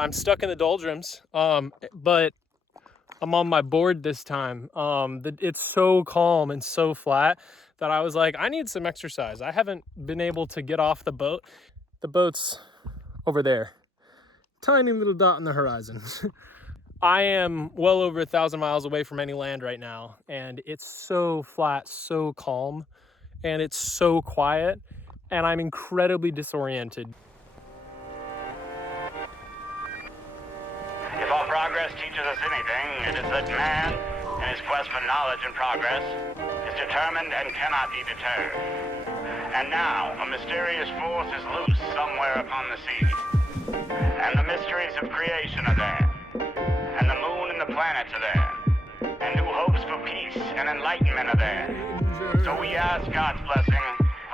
I'm stuck in the doldrums, but I'm on my board this time. It's so calm and so flat that I was like, I need some exercise. I haven't been able to get off the boat. The boat's over there. Tiny little dot on the horizon. I am well over 1,000 miles away from any land right now, and it's so flat, so calm, and it's so quiet, and I'm incredibly disoriented. If all progress teaches us anything, it is that man, in his quest for knowledge and progress, is determined and cannot be deterred. And now, a mysterious force is loose somewhere upon the sea. And the mysteries of creation are there. And the moon and the planets are there. And new hopes for peace and enlightenment are there. So we ask God's blessing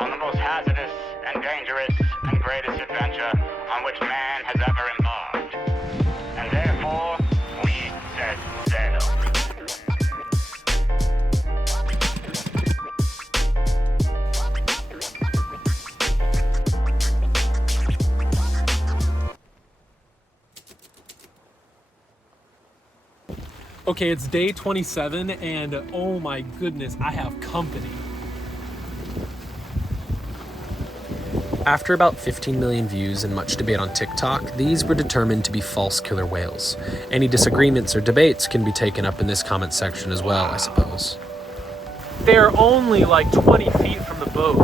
on the most hazardous and dangerous and greatest adventure on which man has ever embarked. And therefore, we set sail. Okay, it's day 27, and oh my goodness, I have company. After about 15 million views and much debate on TikTok, these were determined to be false killer whales. Any disagreements or debates can be taken up in this comment section as well, I suppose. They're only like 20 feet from the boat.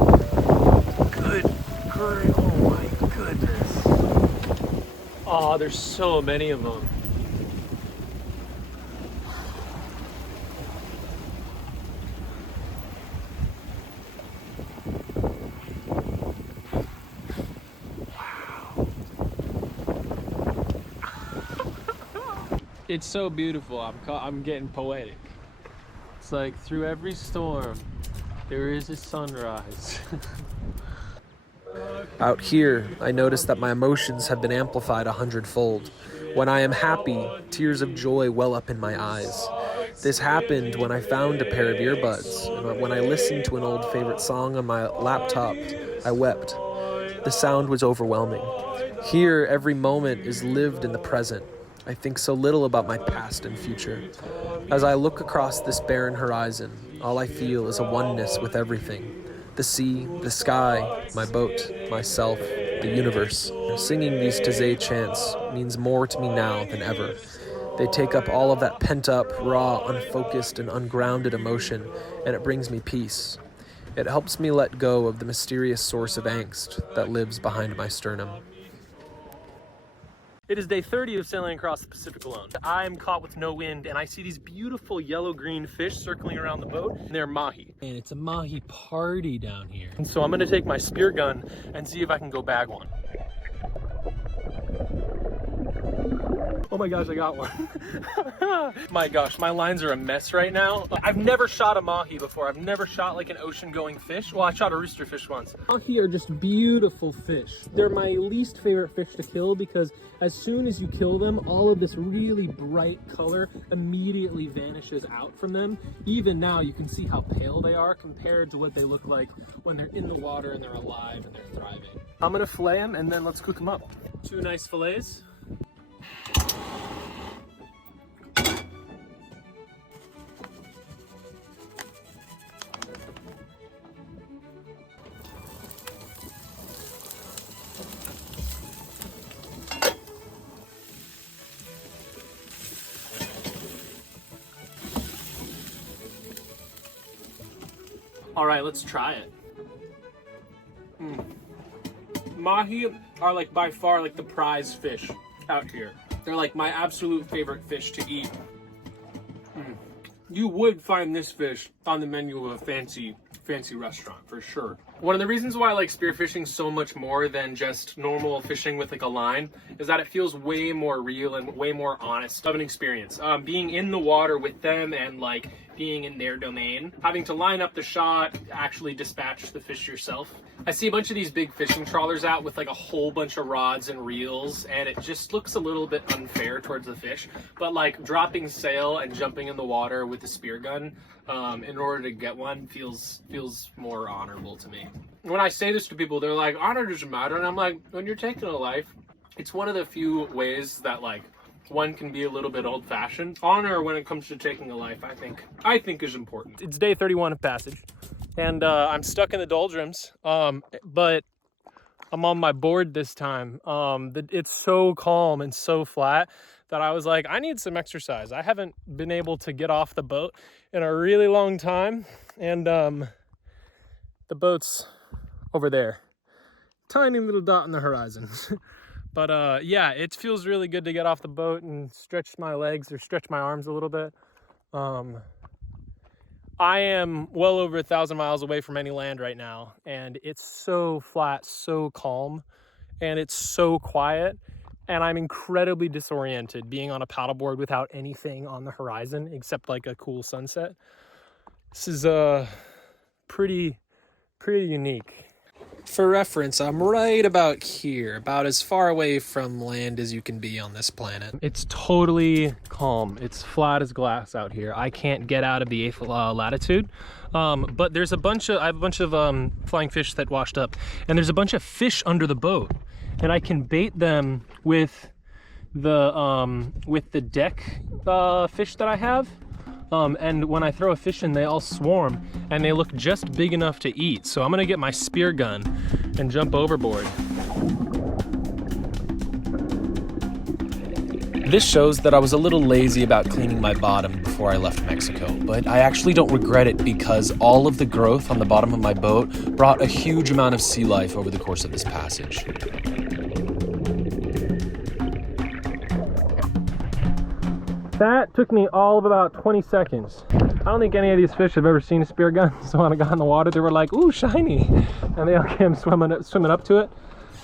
Good grief, oh my goodness. Oh, there's so many of them. It's so beautiful. I'm getting poetic. It's like through every storm, there is a sunrise. Out here, I notice that my emotions have been amplified 100-fold. When I am happy, tears of joy well up in my eyes. This happened when I found a pair of earbuds, and when I listened to an old favorite song on my laptop, I wept. The sound was overwhelming. Here, every moment is lived in the present. I think so little about my past and future. As I look across this barren horizon, all I feel is a oneness with everything. The sea, the sky, my boat, myself, the universe. Singing these Taizé chants means more to me now than ever. They take up all of that pent-up, raw, unfocused, and ungrounded emotion, and it brings me peace. It helps me let go of the mysterious source of angst that lives behind my sternum. It is day 30 of sailing across the Pacific alone. I'm caught with no wind, and I see these beautiful yellow-green fish circling around the boat, and they're mahi. And it's a mahi party down here. And so I'm gonna take my spear gun and see if I can go bag one. Oh my gosh, I got one. My gosh, my lines are a mess right now. I've never shot a mahi before. I've never shot like an ocean-going fish. Well, I shot a roosterfish once. Mahi are just beautiful fish. They're my least favorite fish to kill because as soon as you kill them, all of this really bright color immediately vanishes out from them. Even now, you can see how pale they are compared to what they look like when they're in the water and they're alive and they're thriving. I'm gonna fillet them and then let's cook them up. 2 nice fillets. All right, let's try it. Mahi are like by far like the prize fish out here. They're like my absolute favorite fish to eat. You would find this fish on the menu of a fancy restaurant for sure. One of the reasons why I like spearfishing so much more than just normal fishing with like a line is that it feels way more real and way more honest of an experience. Being in the water with them and like being in their domain, having to line up the shot, actually dispatch the fish yourself. I see a bunch of these big fishing trawlers out with like a whole bunch of rods and reels, and it just looks a little bit unfair towards the fish. But like dropping sail and jumping in the water with a spear gun in order to get one feels more honorable to me. When I say this to people, they're like, honor doesn't matter, and I'm like, when you're taking a life, It's one of the few ways that like one can be a little bit old-fashioned. Honor when it comes to taking a life, I think is important. It's day 31 of passage, and I'm stuck in the doldrums, but I'm on my board this time. It's so calm and so flat that I was like, I need some exercise. I haven't been able to get off the boat in a really long time, and the boat's over there. Tiny little dot on the horizon. But yeah, it feels really good to get off the boat and stretch my legs or stretch my arms a little bit. I am well over 1,000 miles away from any land right now, and it's so flat, so calm, and it's so quiet, and I'm incredibly disoriented being on a paddleboard without anything on the horizon except like a cool sunset. This is pretty unique. For reference, I'm right about here, about as far away from land as you can be on this planet. It's totally calm. It's flat as glass out here. I can't get out of the 8th latitude, but there's I have a bunch of flying fish that washed up, and there's a bunch of fish under the boat, and I can bait them with the deck fish that I have. And when I throw a fish in, they all swarm, and they look just big enough to eat. So I'm gonna get my spear gun and jump overboard. This shows that I was a little lazy about cleaning my bottom before I left Mexico, but I actually don't regret it because all of the growth on the bottom of my boat brought a huge amount of sea life over the course of this passage. That took me all of about 20 seconds. I don't think any of these fish have ever seen a spear gun, so when I got in the water, they were like, ooh, shiny. And they all came swimming up to it.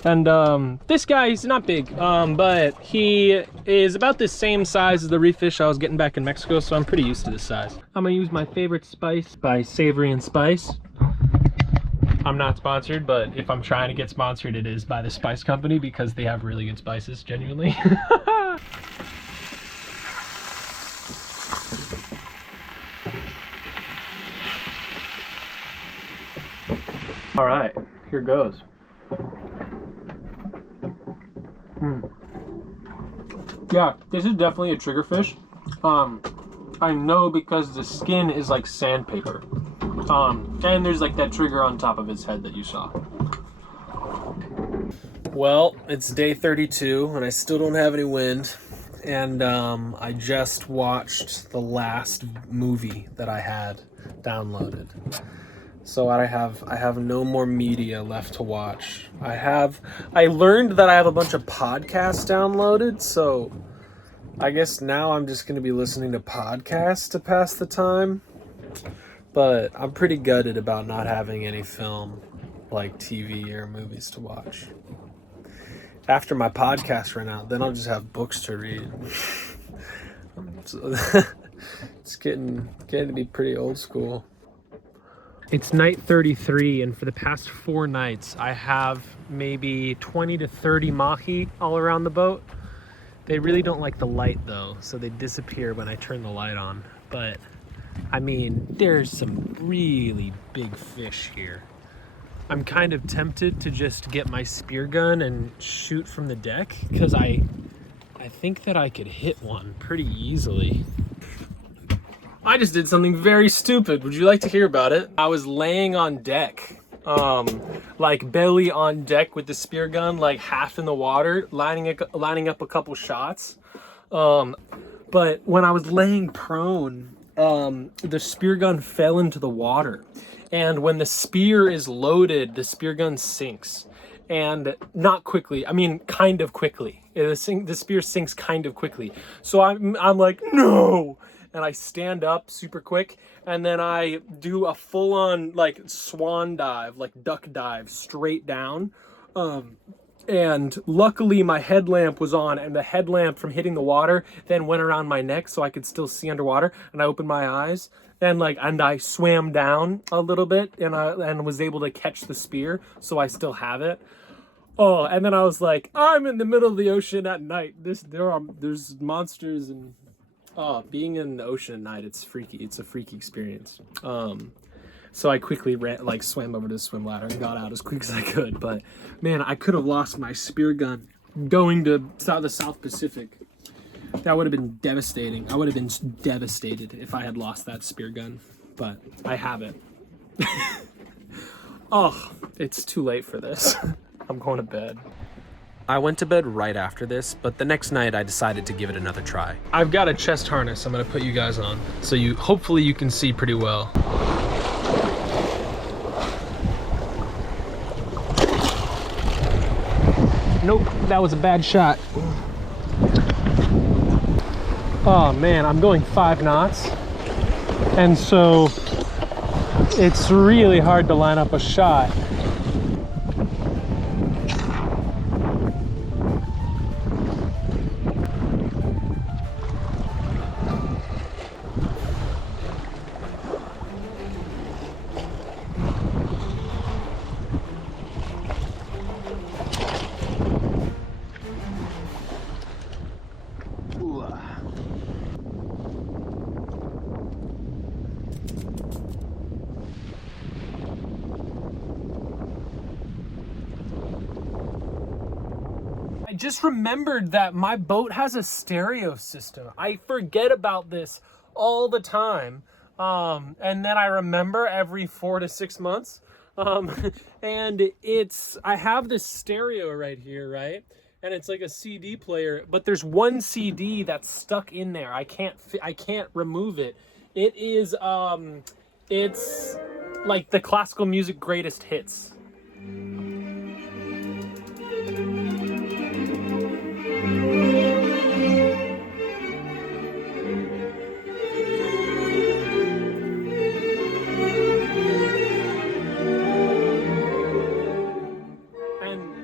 And this guy, he's not big, but he is about the same size as the reef fish I was getting back in Mexico, so I'm pretty used to this size. I'm gonna use my favorite spice by Savory and Spice. I'm not sponsored, but if I'm trying to get sponsored, it is by the Spice Company because they have really good spices, genuinely. All right, here goes. Yeah, this is definitely a triggerfish. I know because the skin is like sandpaper. And there's like that trigger on top of his head that you saw. Well, it's day 32 and I still don't have any wind. And I just watched the last movie that I had downloaded. So I have no more media left to watch. I learned that I have a bunch of podcasts downloaded, so I guess now I'm just gonna be listening to podcasts to pass the time. But I'm pretty gutted about not having any film, like TV or movies to watch. After my podcast run out, then I'll just have books to read. So it's getting to be pretty old school. It's night 33, and for the past 4 nights, I have maybe 20 to 30 mahi all around the boat. They really don't like the light though, so they disappear when I turn the light on. But I mean, there's some really big fish here. I'm kind of tempted to just get my spear gun and shoot from the deck because I think that I could hit one pretty easily. I just did something very stupid. Would you like to hear about it? I was laying on deck, like belly on deck with the spear gun, like half in the water, lining up a couple shots. But when I was laying prone, the spear gun fell into the water. And when the spear is loaded, the spear gun sinks. And not quickly, I mean, kind of quickly. The spear sinks kind of quickly. So I'm like, no! And I stand up super quick, and then I do a full-on like swan dive, like duck dive, straight down. And luckily my headlamp was on, and the headlamp from hitting the water then went around my neck so I could still see underwater. And I opened my eyes, and I swam down a little bit, and was able to catch the spear, so I still have it. Oh, and then I was like, I'm in the middle of the ocean at night. There's monsters and. Oh, being in the ocean at night, it's freaky. It's a freaky experience. So I quickly swam over to the swim ladder and got out as quick as I could. But man, I could have lost my spear gun going to the South Pacific. That would have been devastating. I would have been devastated if I had lost that spear gun, but I have it. Oh, it's too late for this. I'm going to bed. I went to bed right after this, but the next night I decided to give it another try. I've got a chest harness I'm gonna put you guys on, so hopefully you can see pretty well. Nope, that was a bad shot. Oh man, I'm going 5 knots, and so it's really hard to line up a shot. I just remembered that my boat has a stereo system. I forget about this all the time. And then I remember every 4 to 6 months. And I have this stereo right here, right? And it's like a CD player, but there's one CD that's stuck in there. I can't remove it. It is, it's like the classical music greatest hits.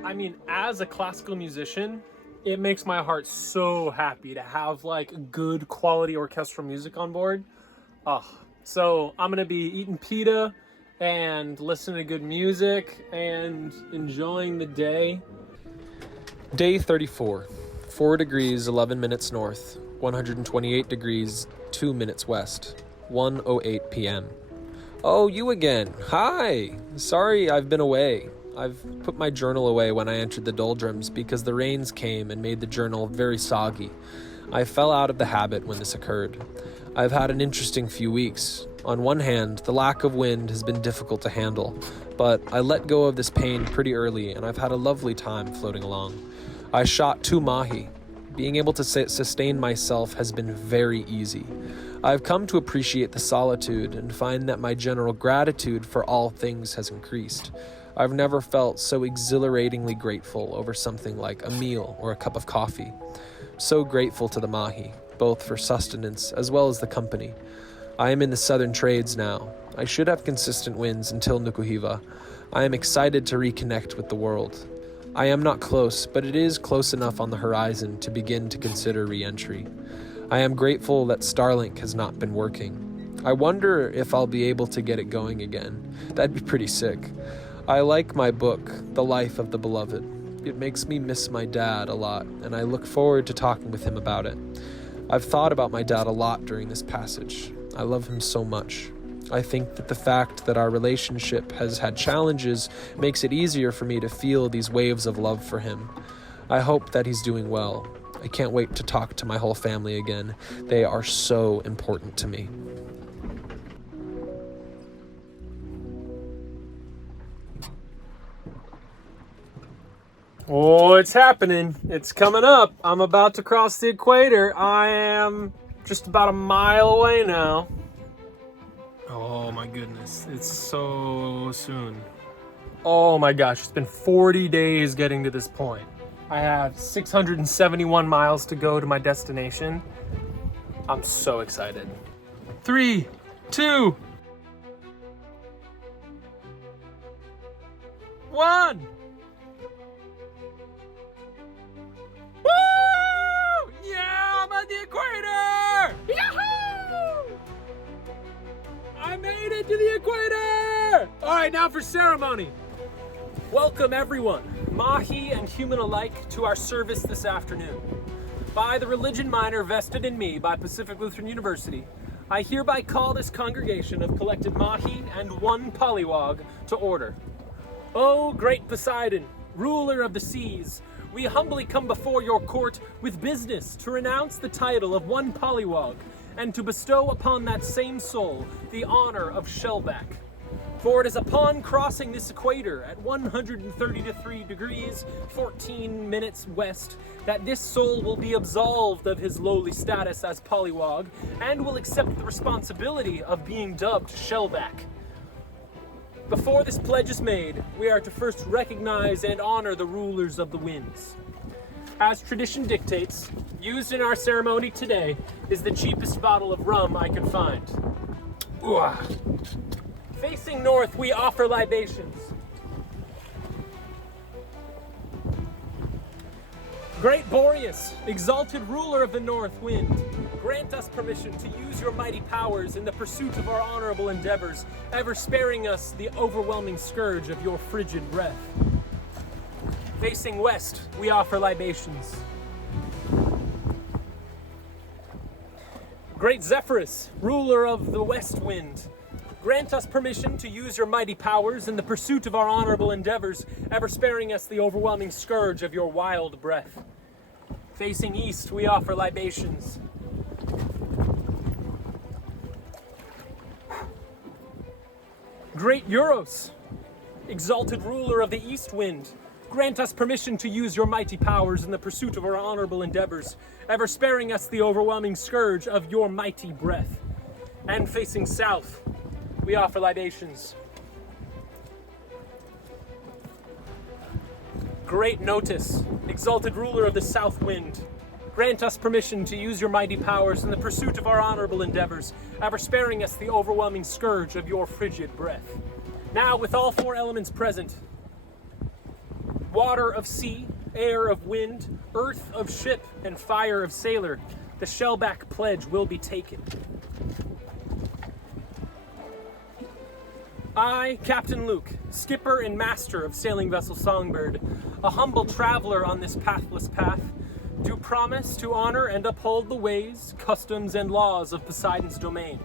I mean, as a classical musician, it makes my heart so happy to have like good quality orchestral music on board. So I'm gonna be eating pita and listening to good music and enjoying the day. Day 34, 4 degrees 11 minutes north, 128 degrees 2 minutes west, 1:08 p.m. Oh, you again. Hi. Sorry I've been away. I've put my journal away when I entered the doldrums because the rains came and made the journal very soggy. I fell out of the habit when this occurred. I've had an interesting few weeks. On one hand, the lack of wind has been difficult to handle, but I let go of this pain pretty early and I've had a lovely time floating along. I shot 2 mahi. Being able to sustain myself has been very easy. I've come to appreciate the solitude and find that my general gratitude for all things has increased. I've never felt so exhilaratingly grateful over something like a meal or a cup of coffee. So grateful to the mahi, both for sustenance as well as the company. I am in the southern trades now. I should have consistent winds until Nukuhiva. I am excited to reconnect with the world. I am not close, but it is close enough on the horizon to begin to consider re-entry. I am grateful that Starlink has not been working. I wonder if I'll be able to get it going again. That'd be pretty sick. I like my book, The Life of the Beloved. It makes me miss my dad a lot, and I look forward to talking with him about it. I've thought about my dad a lot during this passage. I love him so much. I think that the fact that our relationship has had challenges makes it easier for me to feel these waves of love for him. I hope that he's doing well. I can't wait to talk to my whole family again. They are so important to me. Oh, it's happening. It's coming up. I'm about to cross the equator. I am just about a mile away now. Oh my goodness. It's so soon. Oh my gosh. It's been 40 days getting to this point. I have 671 miles to go to my destination. I'm so excited. 3, 2, 1. Woo! Yeah, I'm at the equator! Yahoo! I made it to the equator! All right, now for ceremony. Welcome everyone, Mahi and human alike, to our service this afternoon. By the religion minor vested in me by Pacific Lutheran University, I hereby call this congregation of collected Mahi and 1 pollywog to order. O great Poseidon, ruler of the seas, we humbly come before your court with business to renounce the title of one pollywog and to bestow upon that same soul the honor of shellback. For it is upon crossing this equator at 133 degrees, 14 minutes west, that this soul will be absolved of his lowly status as pollywog and will accept the responsibility of being dubbed shellback. Before this pledge is made, we are to first recognize and honor the rulers of the winds. As tradition dictates, used in our ceremony today is the cheapest bottle of rum I could find. Ooh. Facing north, we offer libations. Great Boreas, exalted ruler of the north wind, grant us permission to use your mighty powers in the pursuit of our honorable endeavors, ever sparing us the overwhelming scourge of your frigid breath. Facing west, we offer libations. Great Zephyrus, ruler of the west wind, grant us permission to use your mighty powers in the pursuit of our honorable endeavors, ever sparing us the overwhelming scourge of your wild breath. Facing east, we offer libations. Great Euros, exalted ruler of the east wind, grant us permission to use your mighty powers in the pursuit of our honorable endeavors, ever sparing us the overwhelming scourge of your mighty breath. And facing south, we offer libations. Great Notice, exalted ruler of the south wind, grant us permission to use your mighty powers in the pursuit of our honorable endeavors, ever sparing us the overwhelming scourge of your frigid breath. Now, with all four elements present, water of sea, air of wind, earth of ship, and fire of sailor, the shellback pledge will be taken. I, Captain Luke, skipper and master of sailing vessel Songbird, a humble traveler on this pathless path, do promise to honor and uphold the ways, customs, and laws of Poseidon's domain.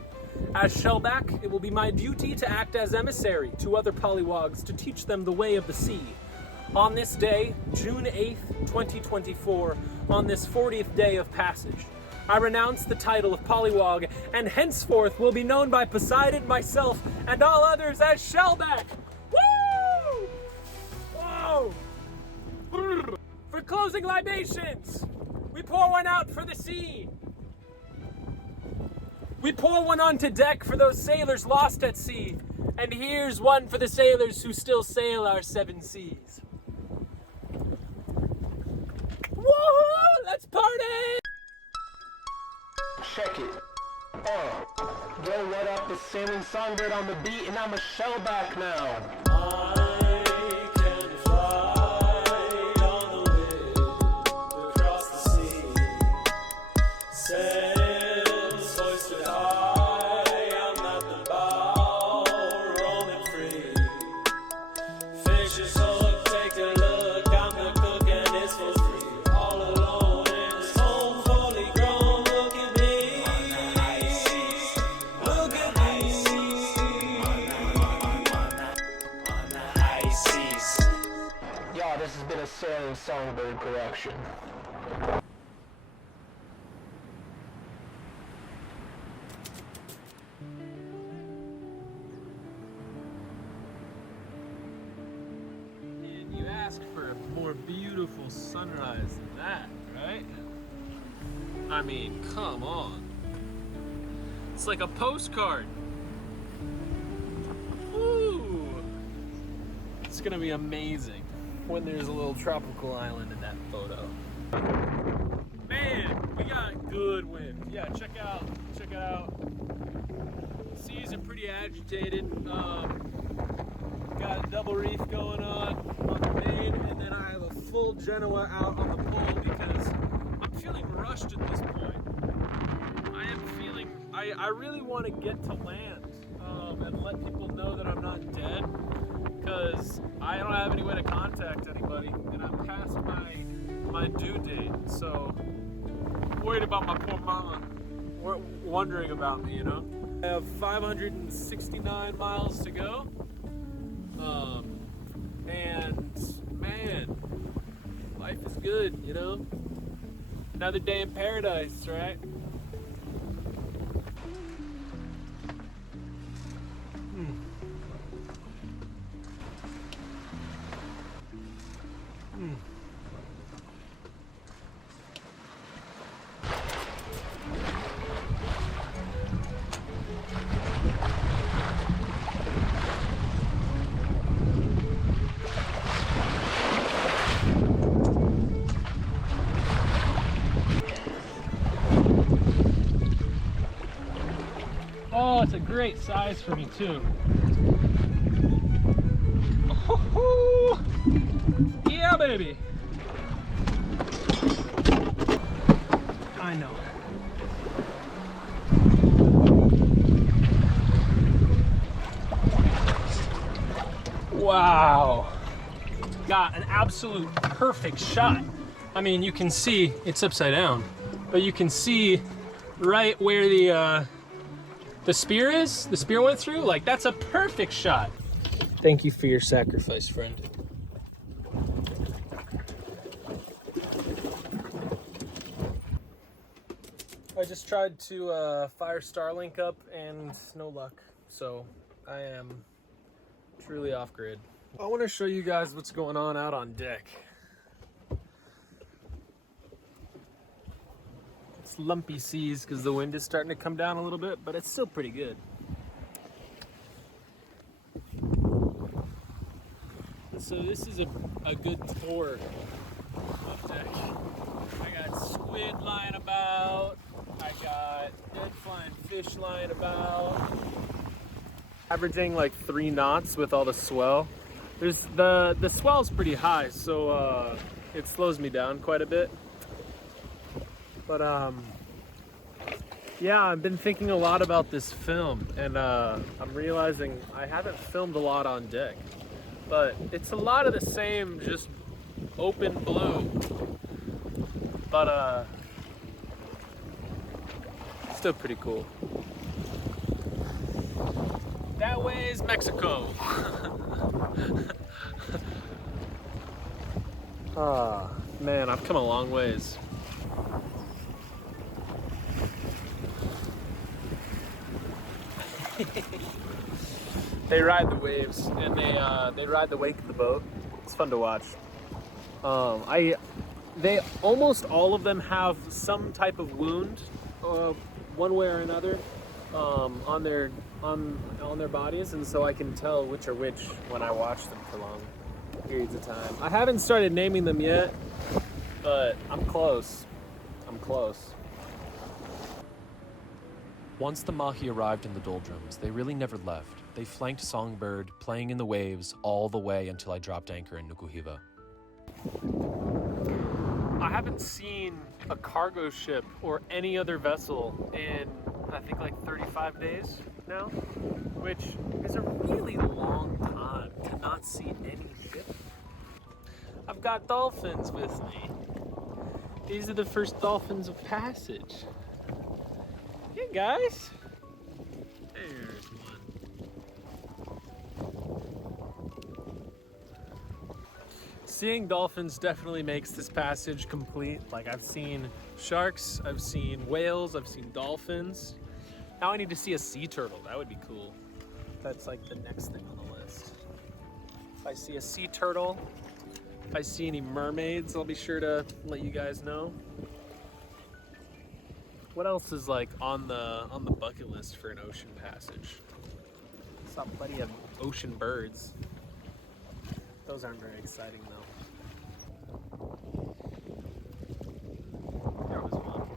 As shellback, it will be my duty to act as emissary to other pollywogs to teach them the way of the sea. On this day, June 8th, 2024, on this 40th day of passage, I renounce the title of pollywog and henceforth will be known by Poseidon, myself, and all others as shellback. Woo! Whoa! For closing libations, we pour one out for the sea. We pour one onto deck for those sailors lost at sea. And here's one for the sailors who still sail our seven seas. Woohoo! Let's party! Check it. Yo, what up? It's Sailing Songbird on the beat, and I'm a shellback now. I can fly on the wind across the sea. Sails hoisted high, I'm at the bow, rolling free. Fishes hooked, take a look, I'm the cook and it's for free. All alone in this home, fully grown, look at me. Look at me. On the high seas. Yo, this has been a Sailing Songbird production. And you ask for a more beautiful sunrise than that, right? I mean, come on. It's like a postcard. Woo! It's gonna be amazing when there's a little tropical island in that photo. Man, we got good wind. Yeah, check it out. Seas are pretty agitated. Got a double reef going on the main, and then I have a full Genoa out on the pole because I'm feeling rushed at this point. I really want to get to land and let people know that I'm not dead, because I don't have any way to contact anybody, and I'm past my due date, so I'm worried about my poor mama wondering about me, you know? I have 569 miles to go. And man, Life is good, you know? Another day in paradise, right? Oh, it's a great size for me too. Oh, yeah, baby. I know. Wow. Got an absolute perfect shot. I mean, you can see it's upside down, but you can see right where the spear is. The spear went through. Like, that's a perfect shot. Thank you for your sacrifice, friend. I just tried to fire Starlink up and no luck. So I am truly off grid. I want to show you guys what's going on out on deck. It's lumpy seas because the wind is starting to come down a little bit, but it's still pretty good. So this is a good tour of deck. I got squid lying about. I got dead flying fish lying about. Averaging like 3 knots with all the swell. There's the swell's pretty high, so it slows me down quite a bit. But yeah, I've been thinking a lot about this film, and I'm realizing I haven't filmed a lot on deck. But it's a lot of the same, just open blue. But still pretty cool. That way is Mexico. Ah, man, I've come a long ways. They ride the waves, and they ride the wake of the boat. It's fun to watch. They almost all of them have some type of wound, one way or another, on their bodies, and so I can tell which are which when I watch them for long periods of time. I haven't started naming them yet, but I'm close. I'm close. Once the Mahi arrived in the doldrums, they really never left. They flanked Songbird, playing in the waves all the way until I dropped anchor in Nukuhiva. I haven't seen a cargo ship or any other vessel in, I think, like 35 days now, which is a really long time to not see any ship. I've got dolphins with me. These are the first dolphins of passage. Hey guys. There's one. Seeing dolphins definitely makes this passage complete. Like, I've seen sharks, I've seen whales, I've seen dolphins. Now I need to see a sea turtle. That would be cool. That's like the next thing on the list. If I see a sea turtle, if I see any mermaids, I'll be sure to let you guys know. What else is like on the bucket list for an ocean passage? Saw plenty of ocean birds. Those aren't very exciting though. There was one.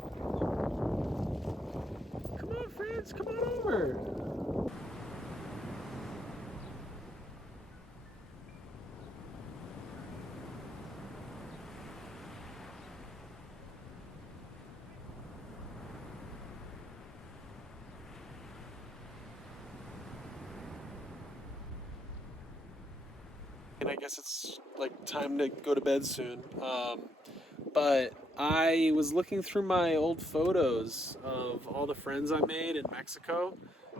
Come on, friends, come on over. And I guess it's like time to go to bed soon. But I was looking through my old photos of all the friends I made in Mexico,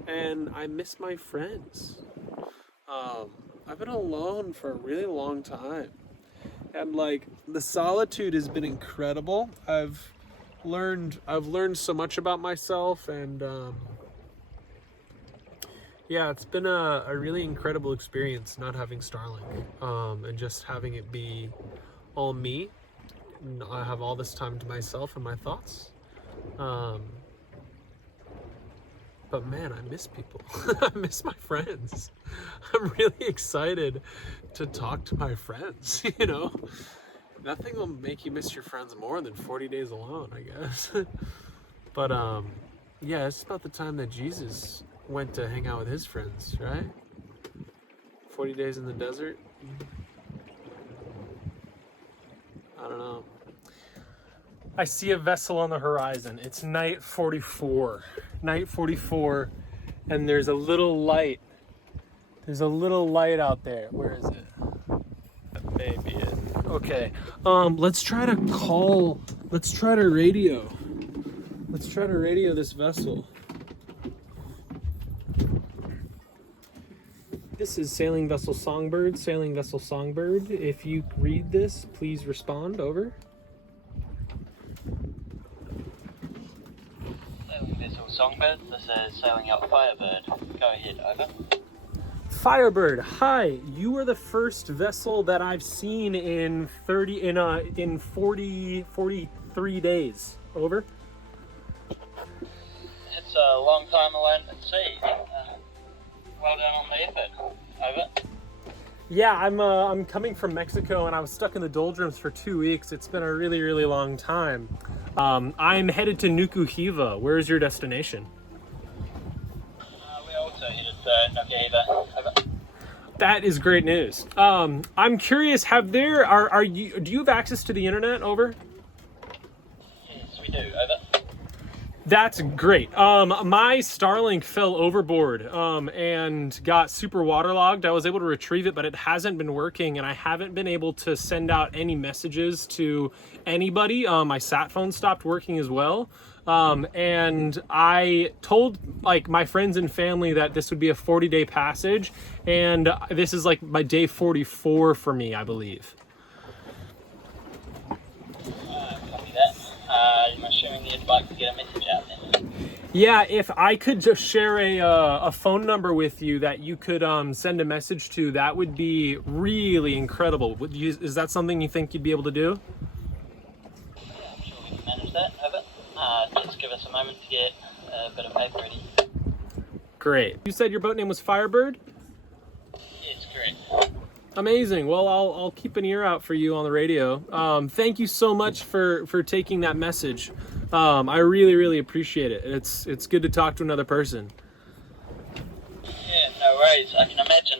and I miss my friends. I've been alone for a really long time, And like the solitude has been incredible. I've learned so much about myself, and yeah, it's been a really incredible experience not having Starlink, and just having it be all me. And I have all this time to myself and my thoughts. But man, I miss people. I miss my friends. I'm really excited to talk to my friends, you know? Nothing will make you miss your friends more than 40 days alone, I guess. But yeah, it's about the time that Jesus went to hang out with his friends, right? 40 days in the desert. I don't know. I see a vessel on the horizon. It's night 44. Night 44, and there's a little light. There's a little light out there. Where is it? That may be it. Okay. Let's try to radio. Let's try to radio this vessel. This is sailing vessel Songbird. Sailing vessel Songbird. If you read this, please respond. Over. Sailing vessel Songbird, this is sailing out Firebird. Go ahead, over. Firebird, hi. You are the first vessel that I've seen in 43 days. Over. It's a long time alone at sea. Well done on the effort. Over. Yeah, I'm coming from Mexico, and I was stuck in the doldrums for 2 weeks. It's been a really, really long time. I'm headed to Nukuhiva. Where is your destination? We're also headed to Nukuhiva. Over. That is great news. I'm curious. Do you have access to the internet? Over. Yes, we do. Over. That's great. My Starlink fell overboard and got super waterlogged. I was able to retrieve it, but it hasn't been working, and I haven't been able to send out any messages to anybody. My sat phone stopped working as well. And I told like my friends and family that this would be a 40-day passage, and this is like my day 44 for me, I believe. Copy that. I'm assuming you'd like to get a message out then. Yeah, if I could just share a phone number with you that you could send a message to, that would be really incredible. Is that something you think you'd be able to do? Yeah, I'm sure we can manage that. Over. Just give us a moment to get a bit of paper ready. Great. You said your boat name was Firebird? Yes, correct. Amazing. Well, I'll keep an ear out for you on the radio. Thank you so much for taking that message. I really, really appreciate it. It's good to talk to another person. Yeah, no worries. I can imagine.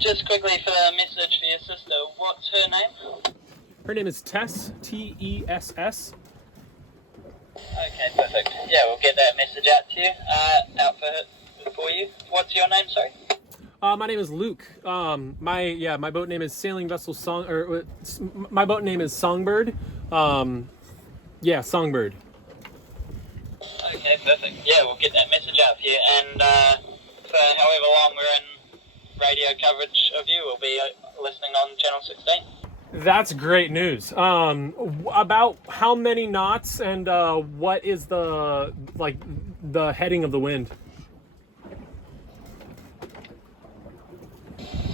Just quickly for the message for your sister, what's her name? Her name is Tess, Tess. Okay, perfect. Yeah, we'll get that message out to you. Out for you. What's your name? Sorry. My name is Luke. My boat name is Sailing Vessel my boat name is Songbird. Songbird. Okay, perfect. Yeah, we'll get that message out for you. And for however long we're in radio coverage of you, we'll be listening on Channel 16. That's great news. About how many knots and what is the heading of the wind?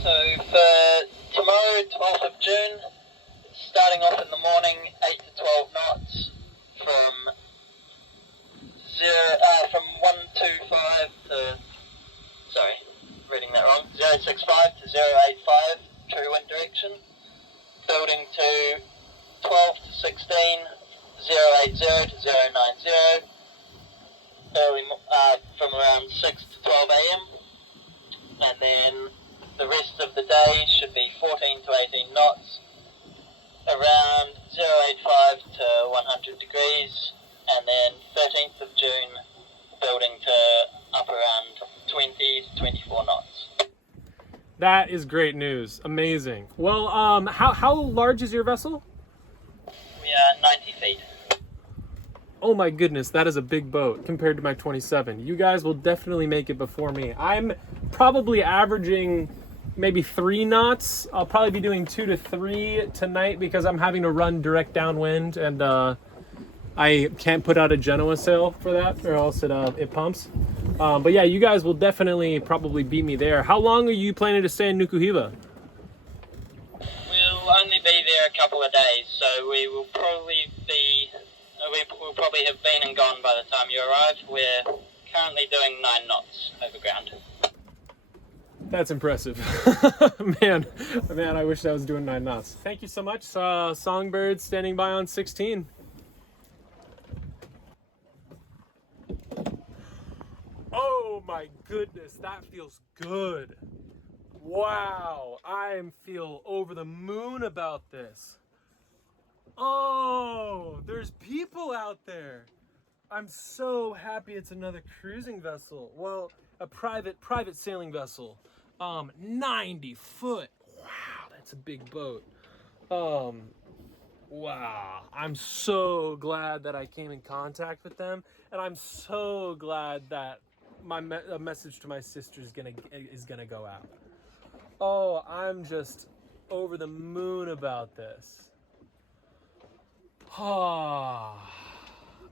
So for tomorrow, 12th of June, starting off in the morning, 8 to 12 knots from 125 to, sorry, reading that wrong, 065 to 085, true wind direction. Building to 12 to 16, 080 to 090, from around 6 to 12 a.m. And then the rest of the day should be 14 to 18 knots, around 085 to 100 degrees, and then 13th of June, building to up around 20 to 24 knots. That is great news. Amazing. Well, how large is your vessel? We are 90 feet. Oh my goodness, that is a big boat compared to my 27. You guys will definitely make it before me. I'm probably averaging maybe 3 knots. I'll probably be doing 2 to 3 tonight because I'm having to run direct downwind, and I can't put out a Genoa sail for that, or else it pumps. But yeah, you guys will definitely probably beat me there. How long are you planning to stay in Nukuhiva? We'll only be there a couple of days, so we will probably we'll probably have been and gone by the time you arrive. We're currently doing 9 knots over ground. That's impressive. man, I wish I was doing 9 knots. Thank you so much. Songbird standing by on 16. Oh my goodness, that feels good. Wow, I feel over the moon about this. Oh, there's people out there. I'm so happy it's another cruising vessel. Well, a private sailing vessel. 90 foot. Wow, that's a big boat. Wow, I'm so glad that I came in contact with them, and I'm so glad that a message to my sister is gonna go out. Oh, I'm just over the moon about this.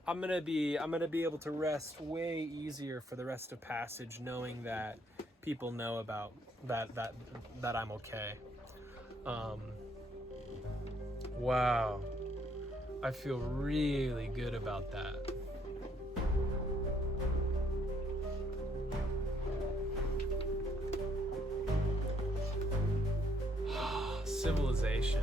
I'm gonna be able to rest way easier for the rest of passage, knowing that people know about that I'm okay. Wow, I feel really good about that. Civilization.